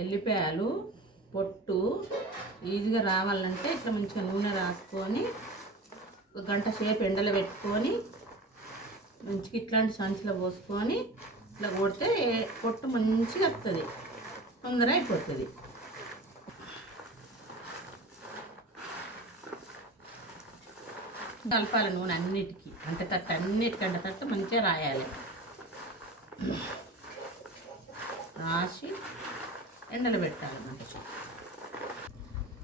ఎల్లిపాయలు పొట్టు ఈజీగా రావాలంటే ఇట్లా మంచిగా నూనె రాసుకొని ఒక గంట సేపు ఎండలో పెట్టుకొని మంచిగా ఇట్లాంటి సంచిలో పోసుకొని ఇట్లా కొడితే పొట్టు మంచిగా వస్తుంది తొందర అయిపోతుంది. కలపాలి నూనె అన్నిటికీ అంటే తట్టు అన్నిటికంటే తట్టు మంచిగా రాయాలి రాసి ఎండలో పెట్టాలన్నమాట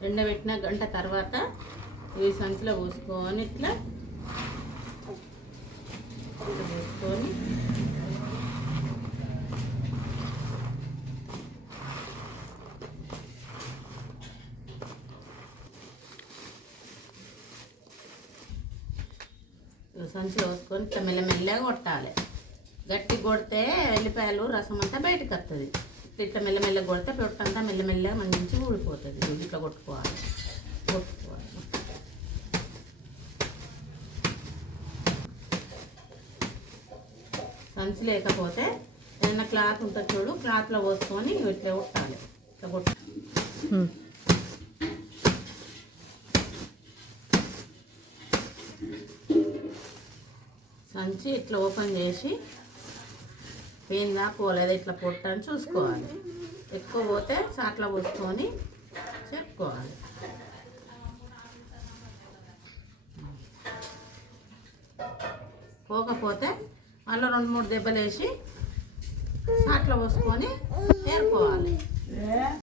ఎండబెట్టిన గంట తర్వాత ఈ సంచిలో పోసుకొని ఇట్లా పోసుకొని సంచిలో పోసుకొని ఇట్లా మెల్లమెల్లగా కొట్టాలి. గట్టి కొడితే ఎల్లిపాయలు రసం అంతా బయటకు వస్తుంది ఇట్లా మెల్లమెల్లగా కొడితే పొట్టు అంతా మెల్లమెల్లగా మంచి ఊడిపోతుంది. ఇట్లా కొట్టుకోవాలి. కొట్టుకోవాలి. సంచి లేకపోతే ఏదైనా క్లాత్ ఉంటుంది చూడు క్లాత్లో పోసుకొని ఇట్లా కొట్టాలి. ఇట్లా కొట్ట సంచి ఇట్లా ఓపెన్ చేసి పోయిందా పోలేదా? ఇట్లా పొట్టని చూసుకోవాలి. ఎక్కువ పోతే అట్లా పోసుకొని చెప్పుకోవాలి. పోకపోతే మళ్ళీ రెండు మూడు దెబ్బలు వేసి చాట్ల పోసుకొని ఏరుకోవాలి.